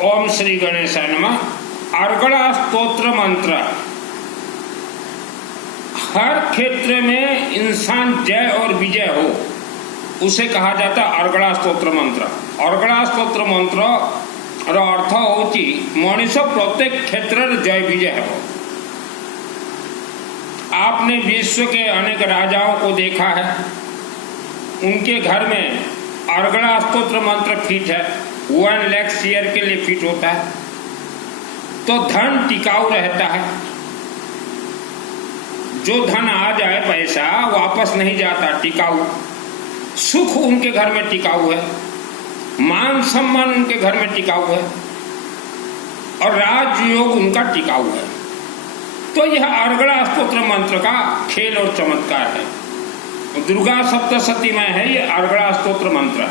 ओम श्री गणेशाय नमः। अर्गला स्तोत्र मंत्र हर क्षेत्र में इंसान जय और विजय हो उसे कहा जाता है अर्गला स्तोत्र मंत्र। अर्गला स्तोत्र मंत्र अर्थ होची मनुष्य प्रत्येक क्षेत्र जय विजय हो। आपने विश्व के अनेक राजाओं को देखा है, उनके घर में अर्गला स्तोत्र मंत्र फिट है, 1 लाख शेयर के लिए फिट होता है, तो धन टिकाऊ रहता है। जो धन आ जाए पैसा वापस नहीं जाता, टिकाऊ। सुख उनके घर में टिकाऊ है, मान सम्मान उनके घर में टिकाऊ है, और राजयोग उनका टिकाऊ है। तो यह अर्गला स्तोत्र मंत्र का खेल और चमत्कार है। दुर्गा सप्तशती में है ये अर्गला स्तोत्र मंत्र।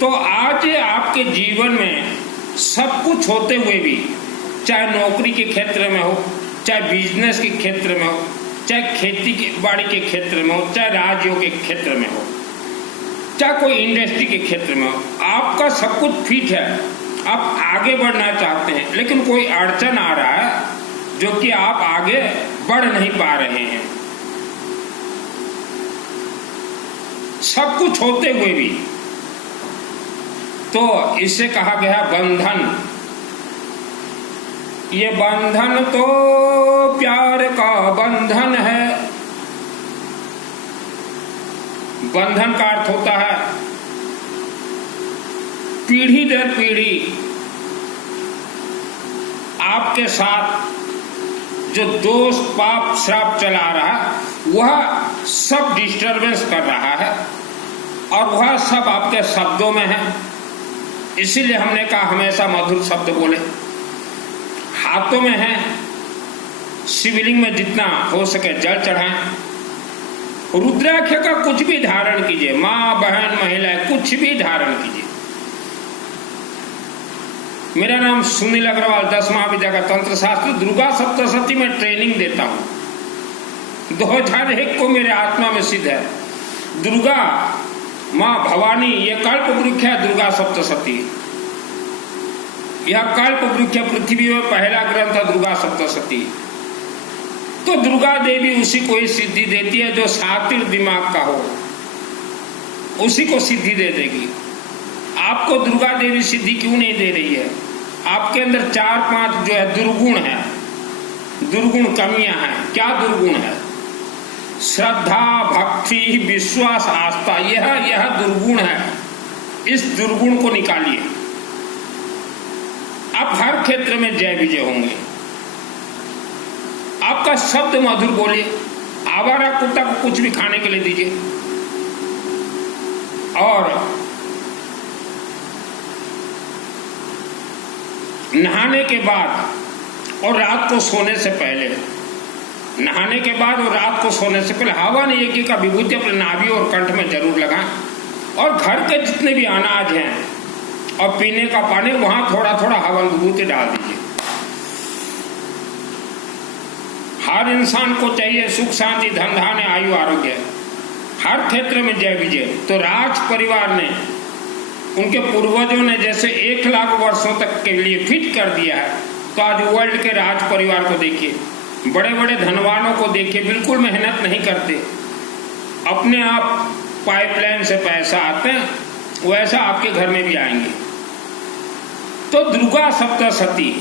तो आज आपके जीवन में सब कुछ होते हुए भी, चाहे नौकरी के क्षेत्र में हो, चाहे बिजनेस के क्षेत्र में हो, चाहे खेती बाड़ी के क्षेत्र में हो, चाहे राजयोग के क्षेत्र में हो, चाहे कोई इंडस्ट्री के क्षेत्र में हो, आपका सब कुछ फिट है। आप आगे बढ़ना चाहते हैं, लेकिन कोई अड़चन आ रहा है जो कि आप आगे बढ़ नहीं पा रहे हैं। सब कुछ होते हुए भी, तो इसे कहा गया बंधन। ये बंधन तो प्यार का बंधन है। बंधन का अर्थ होता है पीढ़ी दर पीढ़ी आपके साथ जो दोष पाप श्राप चला रहा है वह सब डिस्टरबेंस कर रहा है, और वह सब आपके शब्दों में है। इसीलिए हमने कहा हमेशा मधुर शब्द बोले। हाथों में है, शिवलिंग में जितना हो सके जल चढ़ाएं। रुद्राक्ष का कुछ भी धारण कीजिए, माँ बहन महिला कुछ भी धारण कीजिए। मेरा नाम सुनील अग्रवाल, 10 महाविद्या का तंत्र शास्त्र दुर्गा सप्तशती में ट्रेनिंग देता हूं। 2001 को मेरे आत्मा में सिद्ध है। दुर्गा माँ भवानी ये कल्प वृक्ष है। दुर्गा सप्तशती यह कल्प वृक्ष पृथ्वी में पहला ग्रंथ है दुर्गा सप्तशती। तो दुर्गा देवी उसी को ही सिद्धि देती है जो शातिर दिमाग का हो, उसी को सिद्धि दे देगी। आपको दुर्गा देवी सिद्धि क्यों नहीं दे रही है? आपके अंदर 4-5 जो है दुर्गुण है, दुर्गुण कमियां हैं। क्या दुर्गुण है? श्रद्धा, भक्ति, विश्वास, आस्था, यह दुर्गुण है। इस दुर्गुण को निकालिए, आप हर क्षेत्र में जय विजय होंगे। आपका शब्द मधुर बोलिए। आवारा कुत्ता को कुछ भी खाने के लिए दीजिए, और नहाने के बाद और रात को सोने से पहले, नहाने के बाद और रात को सोने से पहले हवन यज्ञ का विभूति अपने नाभि और कंठ में जरूर लगाएं। और घर के जितने भी अनाज हैं और पीने का पानी, वहां थोड़ा थोड़ा हवन विभूति डाल दीजिए। हर इंसान को चाहिए सुख शांति धन धान्य आयु आरोग्य, हर क्षेत्र में जय विजय। तो राज परिवार ने, उनके पूर्वजों ने जैसे 1 लाख वर्षों तक के लिए फिट कर दिया है, तो आज वर्ल्ड के राज परिवार को देखिए, बड़े बड़े धनवानों को देखिए, बिल्कुल मेहनत नहीं करते, अपने आप पाइपलाइन से पैसा आते हैं, वैसा आपके घर में भी आएंगे। तो दुर्गा सप्तशती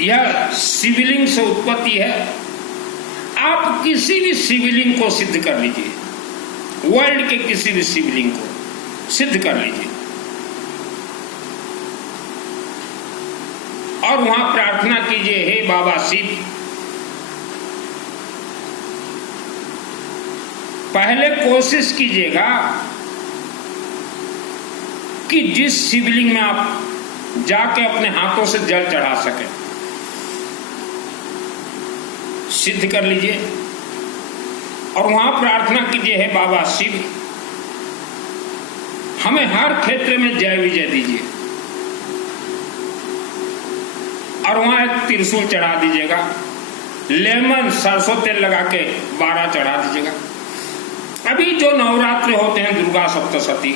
यह शिवलिंग से उत्पत्ति है। आप किसी भी शिवलिंग को सिद्ध कर लीजिए, वर्ल्ड के किसी भी शिवलिंग को सिद्ध कर लीजिए, और वहां प्रार्थना कीजिए, हे बाबा शिव। पहले कोशिश कीजिएगा कि जिस शिवलिंग में आप जाके अपने हाथों से जल चढ़ा सके, सिद्ध कर लीजिए, और वहां प्रार्थना कीजिए, हे बाबा शिव हमें हर क्षेत्र में जय विजय दीजिए। और वहां एक त्रिशूल चढ़ा दीजिएगा, लेमन सरसों तेल लगा के 12 चढ़ा दीजिएगा, अभी जो नवरात्र होते हैं दुर्गा सप्तशती,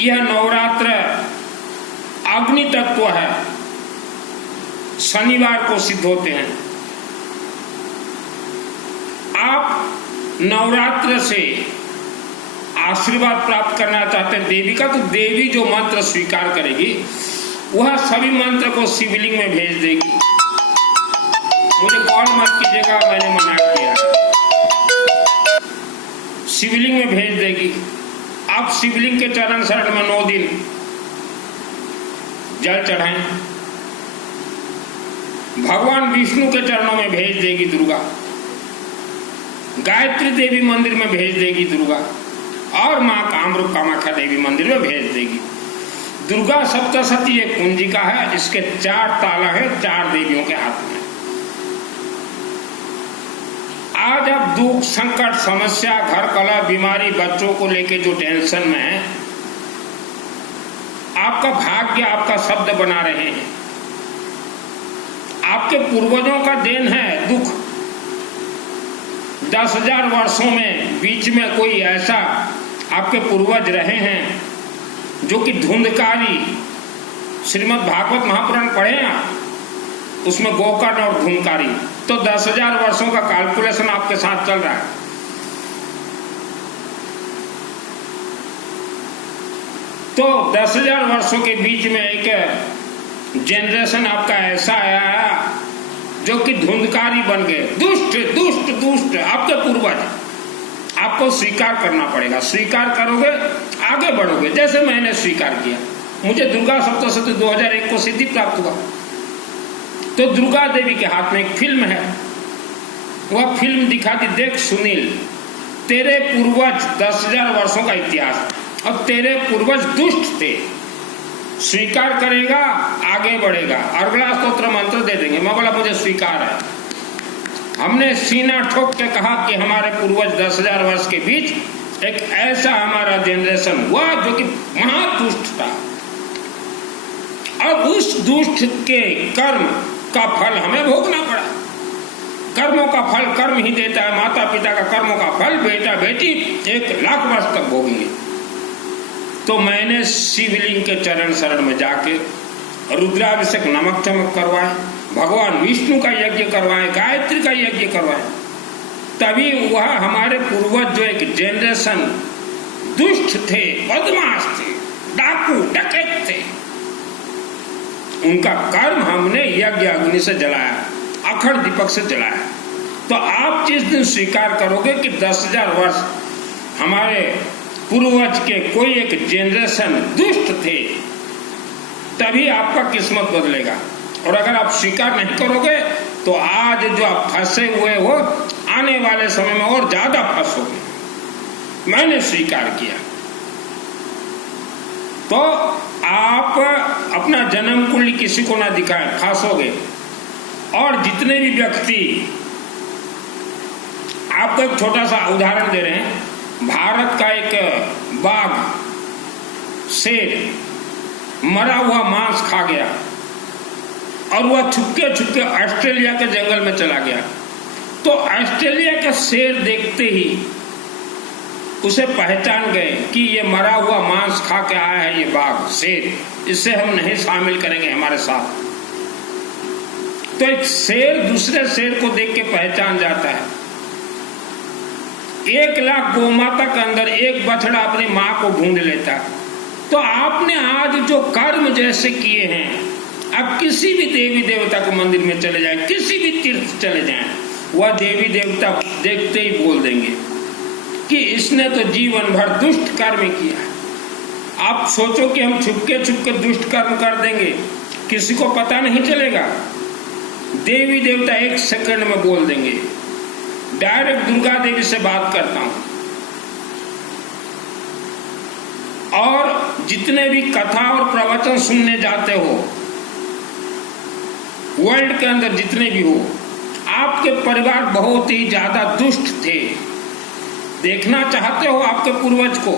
यह नवरात्र अग्नि तत्व है, शनिवार को सिद्ध होते हैं। आप नवरात्र से आशीर्वाद प्राप्त करना चाहते हैं देवी का, तो देवी जो मंत्र स्वीकार करेगी वह सभी मंत्र को शिवलिंग में भेज देगी। मुझे कॉल मत कीजिएगा, मैंने मना किया। शिवलिंग में भेज देगी। आप शिवलिंग के चरण शरण में 9 दिन जल चढ़ाएं। भगवान विष्णु के चरणों में भेज देगी दुर्गा, गायत्री देवी मंदिर में भेज देगी दुर्गा, और मां कामरूप कामाख्या देवी मंदिर में भेज देगी। दुर्गा सप्तशती एक कुंजिका है, इसके 4 ताला है 4 देवियों के हाथ में। आज आप दुख, संकट, समस्या, घर कलह, बीमारी, बच्चों को लेके जो टेंशन में है, आपका भाग्य आपका शब्द बना रहे हैं। आपके पूर्वजों का देन है दुख। 10,000 वर्षों में बीच में कोई ऐसा आपके पूर्वज रहे हैं जो कि धुंधकारी, श्रीमद् भागवत महापुराण पढ़े आप, उसमें गोकर्ण और धुंधकारी, तो 10,000 वर्षों का कैलकुलेशन आपके साथ चल रहा है। तो 10,000 वर्षों के बीच में एक जनरेशन आपका ऐसा आया जो कि धुंधकारी बन गए, दुष्ट दुष्ट दुष्ट आपके पूर्वज। आपको स्वीकार करना पड़ेगा। स्वीकार करोगे आगे बढ़ोगे, जैसे मैंने स्वीकार किया। मुझे दुर्गा सप्तशती 2001 को सिद्धि प्राप्त हुआ। तो दुर्गा देवी के हाथ में एक फिल्म है, वह फिल्म दिखाती, देख सुनील, तेरे पूर्वज 10,000 वर्षों का इतिहास, अब तेरे पूर्वज दुष्ट थे, स्वीकार करेगा आगे बढ़ेगा। अगला स्तोत्र मंत्र दे देंगे। मैं बोला मुझे स्वीकार है। हमने सीना ठोक के कहा कि हमारे पूर्वज 10,000 वर्ष के बीच एक ऐसा हमारा जनरेशन हुआ जो कि महादुष्ट था, और उस दुष्ट के कर्म का फल हमें भोगना पड़ा। कर्मों का फल कर्म ही देता है। माता पिता का कर्मों का फल बेटा बेटी 1,00,000 वर्ष तक भोगेंगे। तो मैंने शिवलिंग के चरण शरण में जाके रुद्राभिषेक, नमक चमक करवाए, भगवान विष्णु का यज्ञ करवाए, गायत्री का यज्ञ करवाए। तभी वह हमारे पूर्वज जो एक जनरेशन दुष्ट थे, बदमाश थे, डाकू डकैत थे, उनका कर्म हमने यज्ञ अग्नि से जलाया, अखंड दीपक से जलाया। तो आप जिस दिन स्वीकार करोगे कि 10,000 वर्ष हमारे पूर्वज के कोई एक जनरेशन दुष्ट थे, तभी आपका किस्मत बदलेगा। और अगर आप स्वीकार नहीं करोगे तो आज जो आप फंसे हुए हो, आने वाले समय में और ज्यादा फंसोगे। मैंने स्वीकार किया। तो आप अपना जन्म कुंडली किसी को ना दिखाएं, फंसोगे। और जितने भी व्यक्ति, आपको एक छोटा सा उदाहरण दे रहे हैं। भारत का एक बाघ, शेर, मरा हुआ मांस खा गया और वह छुपके छुपके ऑस्ट्रेलिया के जंगल में चला गया। तो ऑस्ट्रेलिया का शेर देखते ही उसे पहचान गए कि ये मरा हुआ मांस खा के आया है, ये बाघ शेर, इसे हम नहीं शामिल करेंगे हमारे साथ। तो एक शेर दूसरे शेर को देख के पहचान जाता है। 1,00,000 गौमाता के अंदर एक बछड़ा अपनी मां को ढूंढ लेता। तो आपने आज जो कर्म जैसे किए हैं, आप किसी भी देवी देवता के मंदिर में चले जाएं, किसी भी तीर्थ चले जाएं, वह देवी देवता देखते ही बोल देंगे कि इसने तो जीवन भर दुष्ट कर्म किया। आप सोचो कि हम छुपके छुपके दुष्ट कर्म कर देंगे, किसी को पता नहीं चलेगा। देवी देवता 1 सेकंड में बोल देंगे। डायरेक्ट दुर्गा देवी से बात करता हूं। और जितने भी कथा और प्रवचन सुनने जाते हो, वर्ल्ड के अंदर जितने भी हो, आपके परिवार बहुत ही ज्यादा दुष्ट थे। देखना चाहते हो आपके पूर्वज को?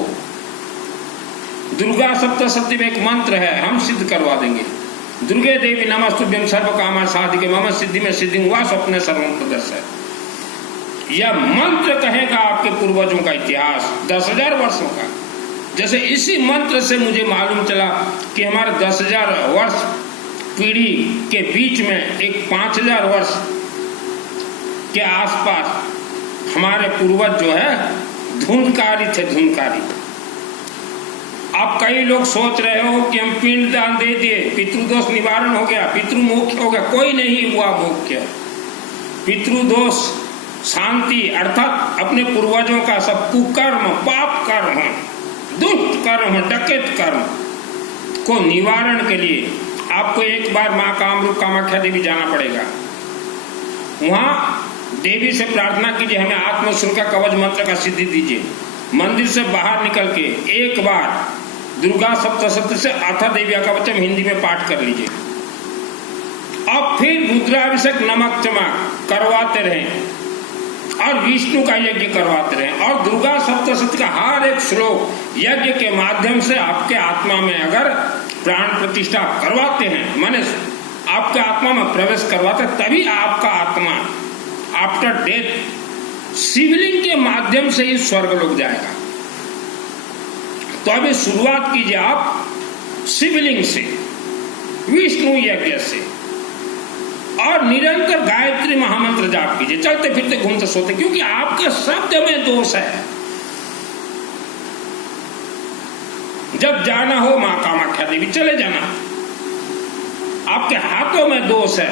दुर्गा सप्तशती में एक मंत्र है, हम सिद्ध करवा देंगे। दुर्गे देवी नमस्तुभ्यं सर्व कामा साधिके मम सिद्धि में सिद्धि हुआ स्वप्ने सर्वम प्रदर्शय। यह मंत्र कहेगा आपके पूर्वजों का इतिहास 10,000 वर्षों का। जैसे इसी मंत्र से मुझे मालूम चला कि हमारे 10,000 वर्ष पीढ़ी के बीच में एक 5,000 वर्ष के आसपास हमारे पूर्वज जो है धुंधकारी थे, धुंधकारी। अब कई लोग सोच रहे हो कि हम पिंड दान दे दिए, पितृदोष निवारण हो गया, पितृमोक्ष हो गया। कोई नहीं हुआ मोक्ष। पितृदोष शांति अर्थात अपने पूर्वजों का सब कुकर्म, पाप कर्म, दुष्ट कर्म, डकैत कर्म को निवारण के लिए आपको एक बार मां कामरूप कामाख्या देवी जाना पड़ेगा। वहां देवी से प्रार्थना कीजिए, हमें आत्मशुल्क कवच मंत्र का सिद्धि दीजिए। मंदिर से बाहर निकल के एक बार दुर्गा सप्तशती से आथा देवी कवचम हिंदी में पाठ कर लीजिए। अब फिर रुद्राभिषेक नमक चमक करवाते रहें और विष्णु का यज्ञ करवाते रहें और दुर्गा सप्तशती का हर एक श्लोक यज्ञ के माध्यम से आपके आत्मा में अगर प्राण प्रतिष्ठा करवाते हैं, माने आपके आत्मा में प्रवेश करवाते, तभी आपका आत्मा आफ्टर डेथ शिवलिंग के माध्यम से ही स्वर्ग लोग जाएगा। तो अभी शुरुआत कीजिए आप शिवलिंग से, विष्णु यज्ञ से, और निरंतर गायत्री महामंत्र जाप कीजिए, चलते फिरते घूमते सोते, क्योंकि आपके शब्द में दोष है। जब जाना हो मां कामाख्या देवी चले जाना। आपके हाथों में दोष है,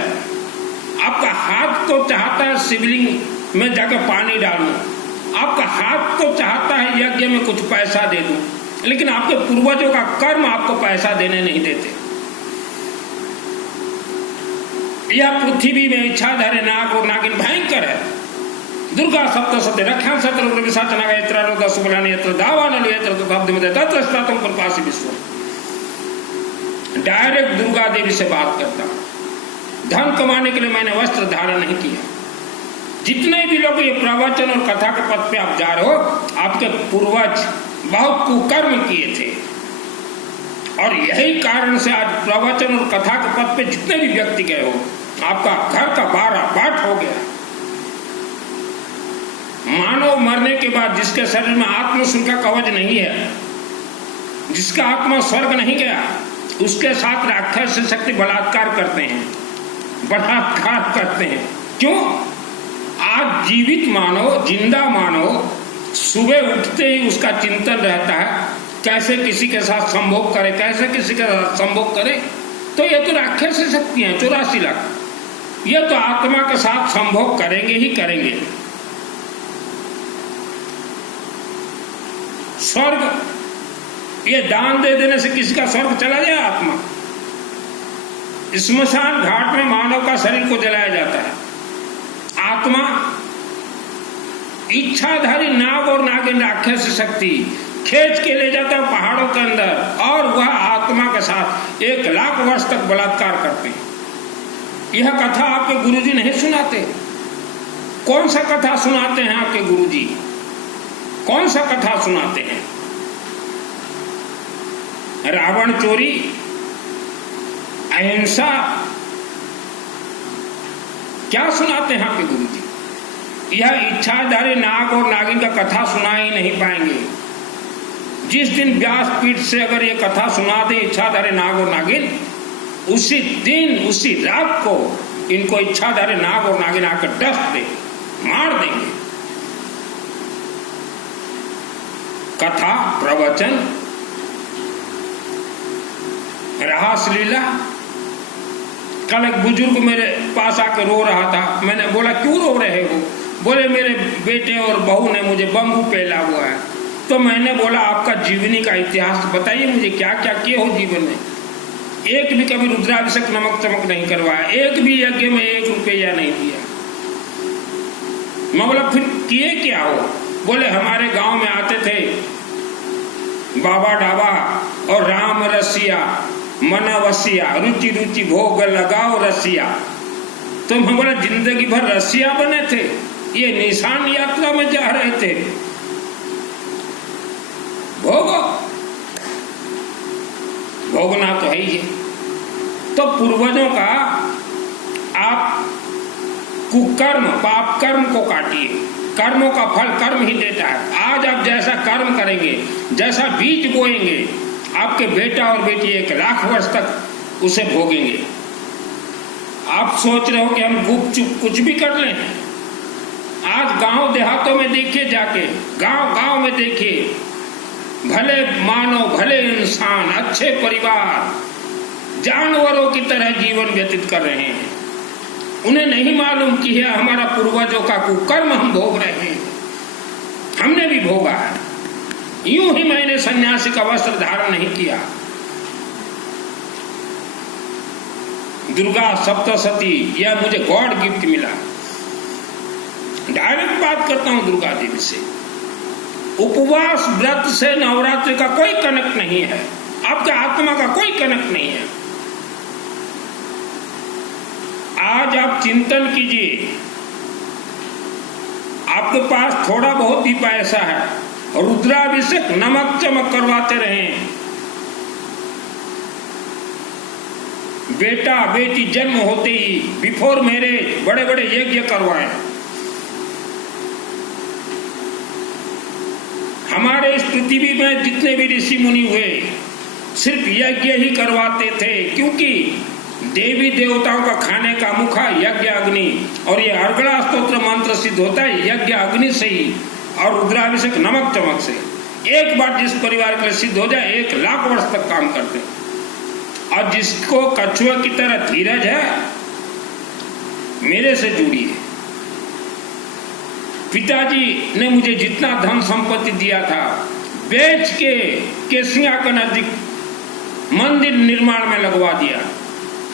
आपका हाथ तो चाहता है शिवलिंग में जाकर पानी डालूं, आपका हाथ तो चाहता है यज्ञ में कुछ पैसा दे दूं, लेकिन आपके पूर्वजों का कर्म आपको पैसा देने नहीं देते। यह पृथ्वी में इच्छाधारी नाग और नागिन भयंकर है। दुर्गा सप्तशती रक्षा शत्रु विशाचना यत्र रोग सुबलानि यत्र दावानल यत्र तब्धमदे तत्र स्नातम प्रकाशि विश्व। डायरेक्ट दुर्गा देवी से बात करता हूं। धन कमाने के लिए मैंने वस्त्र धारण नहीं किया। जितने भी लोग ये प्रवचन और कथा के पथ पे आप जा रहे हो, आपके पूर्वज बहुत कुकर्म किए थे और यही कारण से आज प्रवचन और कथा के पथ पे जितने भी व्यक्ति गए हो, आपका घर का 12 पाठ हो गया। मानव मरने के बाद जिसके शरीर में आत्मशुल्क कवच नहीं है, जिसका आत्मा स्वर्ग नहीं गया, उसके साथ राक्षस शक्ति बलात्कार करते हैं, बलात्कार करते हैं। क्यों? आज जीवित मानव, जिंदा मानव सुबह उठते ही उसका चिंतन रहता है कैसे किसी के साथ संभोग करे, कैसे किसी के साथ संभोग करे। तो ये तो राक्षस शक्ति है 84 लाख। ये तो आत्मा के साथ संभोग करेंगे ही करेंगे। स्वर्ग ये दान दे देने से किसी का स्वर्ग चला जाए आत्मा। स्मशान घाट में मानव का शरीर को जलाया जाता है, आत्मा इच्छाधारी नाग और नागिन राक्षस शक्ति खींच के ले जाता है पहाड़ों के अंदर और वह आत्मा के साथ 1 लाख वर्ष तक बलात्कार करते हैं। यह कथा आपके गुरुजी नहीं सुनाते। कौन सा कथा सुनाते हैं आपके गुरुजी? कौन सा कथा सुनाते हैं? रावण चोरी, अहिंसा, क्या सुनाते हैं आपके गुरुजी? यह इच्छाधारी नाग और नागिन का कथा सुना ही नहीं पाएंगे। जिस दिन व्यासपीठ से अगर ये कथा सुना दे इच्छाधारी नाग और नागिन, उसी दिन उसी रात को इनको इच्छाधारी नाग और नागिन आकर डस दे, मार देंगे। कथा, प्रवचन, रास लीला। कल एक बुजुर्ग मेरे पास आकर रो रहा था। मैंने बोला क्यों रो रहे हो? बोले मेरे बेटे और बहू ने मुझे बम्बू पहला हुआ है। तो मैंने बोला आपका जीवनी का इतिहास बताइए मुझे, क्या क्या किए हो जीवन में। एक भी कभी रुद्राभिषेक नमक चमक नहीं करवाया, एक भी यज्ञ में 1 रुपया नहीं दिया। मैं बोला फिर किए क्या हो? बोले हमारे गांव में आते थे बाबा डाबा और राम रसिया मनवसिया, रुचि रुचि भोग लगाओ रसिया। तो मैं बोला जिंदगी भर रसिया बने थे, ये निशान यात्रा में जा रहे थे। भोगो, भोगना तो है ही है। तो पूर्वजों का आप कुकर्म पाप कर्म को काटिए, कर्मों का फल कर्म ही देता है। आज आप जैसा कर्म करेंगे, जैसा बीज बोएंगे, आपके बेटा और बेटी 1 लाख वर्ष तक उसे भोगेंगे। आप सोच रहे हो कि हम गुपचुप कुछ भी कर लें? आज गांव देहातों में देखिए, जाके गांव गांव में देखिए, भले मानव, भले इंसान, अच्छे परिवार जानवरों की तरह जीवन व्यतीत कर रहे हैं। उन्हें नहीं मालूम कि यह हमारा पूर्वजों का कुकर्म हम भोग रहे हैं। हमने भी भोगा है। यूं ही मैंने सन्यासी का वस्त्र धारण नहीं किया। दुर्गा सप्तशती यह मुझे गॉड गिफ्ट मिला। डायरेक्ट बात करता हूं दुर्गा देवी से। उपवास व्रत से नवरात्रि का कोई कनेक्ट नहीं है, आपके आत्मा का कोई कनेक्ट नहीं है। आज आप चिंतन कीजिए, आपके पास थोड़ा बहुत भी पैसा है, रुद्राभिषेक नमक चमक करवाते रहें। बेटा बेटी जन्म होते ही बिफोर मैरिज बड़े बड़े यज्ञ करवाएं। हमारे इस पृथ्वी में जितने भी ऋषि मुनि हुए सिर्फ यज्ञ ही करवाते थे, क्योंकि देवी देवताओं का खाने का मुखा यज्ञ अग्नि, और ये अर्गला स्तोत्र मंत्र सिद्ध होता है यज्ञ अग्नि से ही, और रुद्राभिषेक नमक चमक से। एक बार जिस परिवार के लिए सिद्ध हो जाए 1 लाख वर्ष तक काम करते हैं। और जिसको कछुआ की तरह धीरज है, मेरे से जुड़िए। पिताजी ने मुझे जितना धन संपत्ति दिया था बेच के केसिया के नजदीक मंदिर निर्माण में लगवा दिया।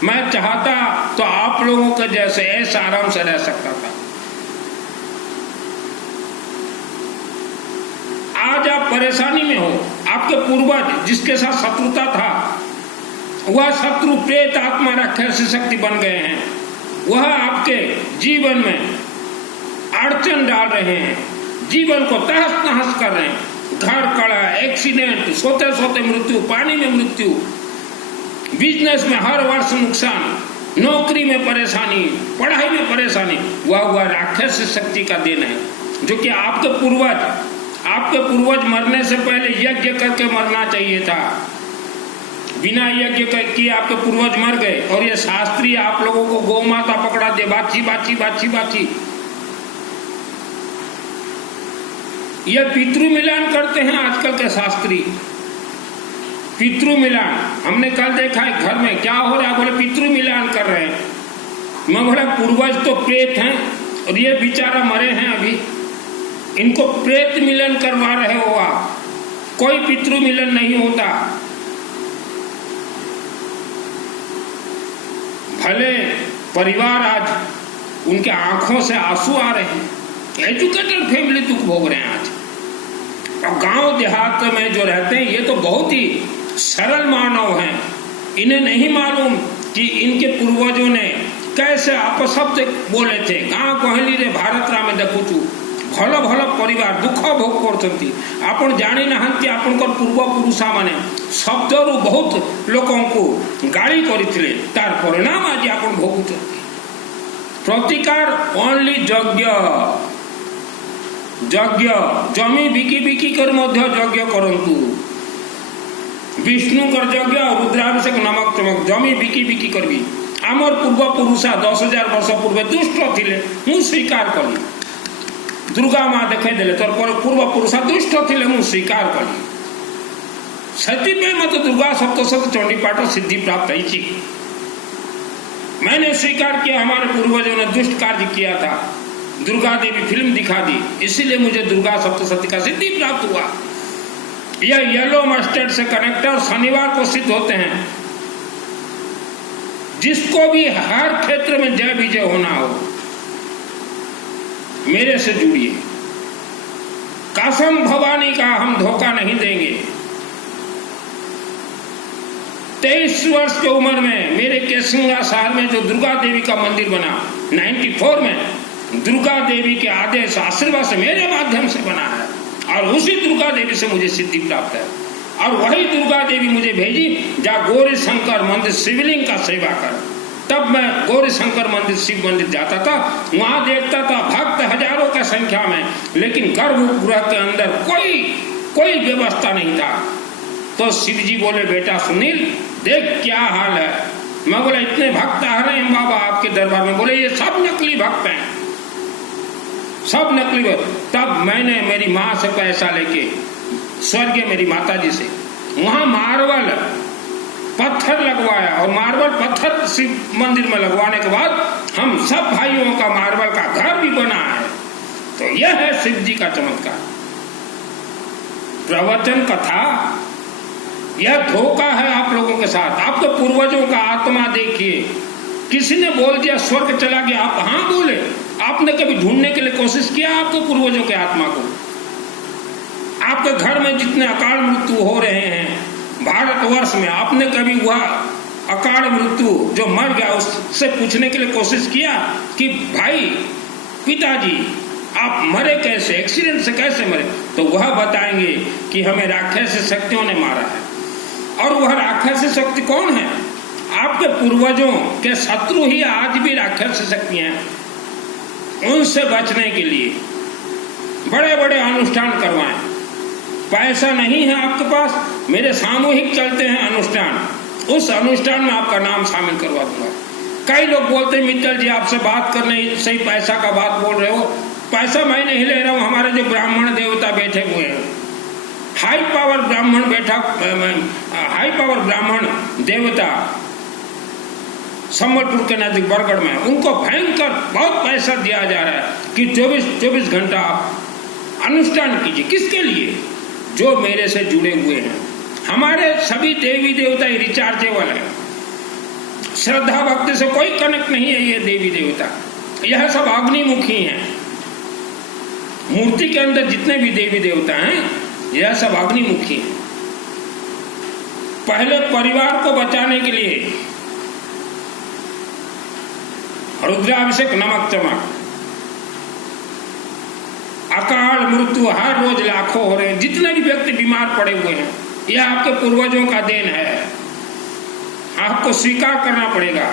मैं चाहता तो आप लोगों के जैसे ऐसा आराम से रह सकता था। आज आप परेशानी में हो। आपके पूर्वज जिसके साथ शत्रुता था, वह शत्रु प्रेत आत्मा राक्षसी शक्ति बन गए हैं। वह आपके जीवन में अड़चन डाल रहे हैं, जीवन को तहस नहस कर रहे हैं। घर कड़ा, एक्सीडेंट, सोते सोते मृत्यु, पानी में मृत्यु, बिजनेस में हर वर्ष नुकसान, नौकरी में परेशानी, पढ़ाई में परेशानी। वह राक्षस शक्ति का देन है, जो कि आपके पूर्वज मरने से पहले यज्ञ करके मरना चाहिए था। बिना यज्ञ किए आपके पूर्वज मर गए, और ये शास्त्री आप लोगों को गौ माता पकड़ा दे, बाची बाची बाची बाची। ये पितृ मिलान करते हैं आजकल के शास्त्री। पितृ मिलान हमने कल देखा है घर में क्या हो रहा है, बोले पितृ मिलान कर रहे हैं। मैं बोला पूर्वज तो प्रेत हैं और ये बेचारा मरे हैं अभी, इनको प्रेत मिलन करवा रहे हो आप। कोई पितृ मिलन नहीं होता। भले परिवार आज उनके आंखों से आंसू आ रहे हैं, एजुकेटेड फैमिली दुख भोग रहे हैं आज। और गांव देहात में जो रहते हैं ये तो बहुत ही सरल मानव हैं। इन्हें नहीं मालूम कि इनके पूर्वजों ने कैसे अपशब्द बोले थे। गाँव कहली रे भारत राम देखुचु भल भल परिवार दुख भोग करछंती। आपण जानी नाहंती आपनकर पूर्वपुरुषा माने शब्दरू बहुत लोकों को गाली करिथिले, तार परिणाम आज आपण भोगुछंती। प्रतिकार ओनली यज्ञ यज्ञ जमी बिकी बिकी कर मध्य यज्ञ करंतु। विष्णु कर यज्ञ रुद्राभिषेक नमक चमक जमी बिकी बिकी करबी। आमर पूर्वपुरुषा 10,000 वर्ष पूर्वे दुष्ट थिले, मु स्वीकार कली। दुर्गा माँ देखे देले तोर पूर्वपुरुषा दुष्ट थिले, मु स्वीकार कली। सती मत दुर्गा सप्तशती चंडी पाठ सिद्धि प्राप्त है। मैंने स्वीकार किया हमारे पूर्वजों ने दुष्ट कार्य किया था। दुर्गा देवी फिल्म दिखा दी, इसीलिए मुझे दुर्गा सप्तशती का सिद्धि प्राप्त हुआ। यह येलो मस्टर्ड से कनेक्ट और शनिवार को सिद्ध होते हैं। जिसको भी हर क्षेत्र में जय विजय होना हो, मेरे से जुड़िए। कसम भवानी का हम धोखा नहीं देंगे। 23 वर्ष की उम्र में मेरे केसिंगा शहर में जो दुर्गा देवी का मंदिर बना 94 में, दुर्गा देवी के आदेश आशीर्वाद से मेरे माध्यम से बना है। और उसी दुर्गा देवी से मुझे सिद्धि प्राप्त है। और वही दुर्गा देवी मुझे भेजी जा गौरी शंकर मंदिर शिवलिंग का सेवा कर। तब मैं गौरी शंकर मंदिर, शिव मंदिर जाता था, वहां देखता था भक्त हजारों की संख्या में, लेकिन गर्भगृह के अंदर कोई व्यवस्था नहीं था। तो शिव जी बोले, बेटा सुनील देख क्या हाल है। मैं बोला, इतने भक्त आ रहे हैं बाबा आपके दरबार में। बोले, ये सब नकली भक्त हैं, सब नकली भक्त। तब मैंने मेरी माँ से पैसा लेके, स्वर्गीय मेरी माता जी से, वहां मार्बल पत्थर लगवाया, और मार्बल पत्थर शिव मंदिर में लगवाने के बाद हम सब भाइयों का मार्बल का घर भी बना है। तो यह है शिव जी का चमत्कार। प्रवचन कथा यह धोखा है आप लोगों के साथ। आपके पूर्वजों का आत्मा देखिए, किसी ने बोल दिया स्वर्ग चला गया, आप हाँ बोले। आपने कभी ढूंढने के लिए कोशिश किया आपके पूर्वजों के आत्मा को? आपके घर में जितने अकाल मृत्यु हो रहे हैं भारतवर्ष में, आपने कभी वह अकाल मृत्यु जो मर गया उससे पूछने के लिए कोशिश किया कि भाई पिताजी आप मरे कैसे, एक्सीडेंट से कैसे मरे? तो वह बताएंगे कि हमें राक्षस शक्तियों ने मारा है। और वह राक्षस शक्ति कौन है? आपके पूर्वजों के शत्रु ही आज भी राक्षस शक्तियां हैं। उनसे बचने के लिए बड़े बड़े अनुष्ठान करवाएं। पैसा नहीं है आपके पास, मेरे सामूहिक चलते हैं अनुष्ठान, उस अनुष्ठान में आपका नाम शामिल करवा दूंगा। कई लोग बोलते हैं मित्तल जी आपसे बात करने सही पैसा का बात बोल रहे हो। पैसा मैं नहीं ले रहा हूं, हमारे जो ब्राह्मण देवता बैठे हुए हैं, हाई पावर ब्राह्मण देवता संबलपुर के नजदीक बरगढ़ में, उनको भयंकर बहुत पैसा दिया जा रहा है कि 24 घंटा अनुष्ठान कीजिए। किसके लिए? जो मेरे से जुड़े हुए हैं। हमारे सभी देवी देवता रिचार्जेबल है, श्रद्धा भक्ति से कोई कनेक्ट नहीं है। ये देवी देवता यह सब अग्निमुखी हैं। मूर्ति के अंदर जितने भी देवी देवता हैं यह सब अग्निमुखी हैं। पहले परिवार को बचाने के लिए रुद्राभिषेक, नमक चमक, अकाल मृत्यु हर रोज लाखों हो रहे हैं। जितने भी व्यक्ति बीमार पड़े हुए हैं यह आपके पूर्वजों का देन है, आपको स्वीकार करना पड़ेगा।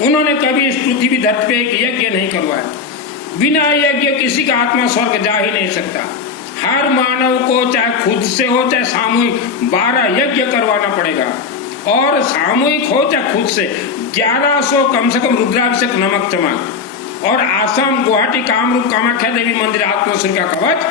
उन्होंने कभी इस पृथ्वी धरती पे एक यज्ञ नहीं करवाया। बिना यज्ञ किसी का आत्मा स्वर्ग जा ही नहीं सकता। हर मानव को चाहे खुद से हो चाहे सामूहिक 12 यज्ञ करवाना पड़ेगा, और सामूहिक हो चाहे खुद से 1100 कम से कम रुद्राभिषेक, नमक चमक, और आसाम, गुवाहाटी, कामरूप, कामाख्या देवी मंदिर आत्मसुर का कवच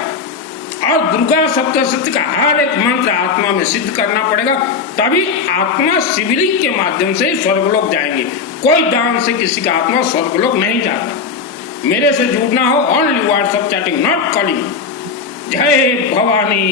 और दुर्गा सप्तशती का हर एक मंत्र आत्मा में सिद्ध करना पड़ेगा। तभी आत्मा शिवलिंग के माध्यम से स्वर्गलोक जाएंगे। कोई दान से किसी का आत्मा स्वर्गलोक नहीं जाता। मेरे से जुड़ना हो only WhatsApp chatting, not calling. जय भवानी।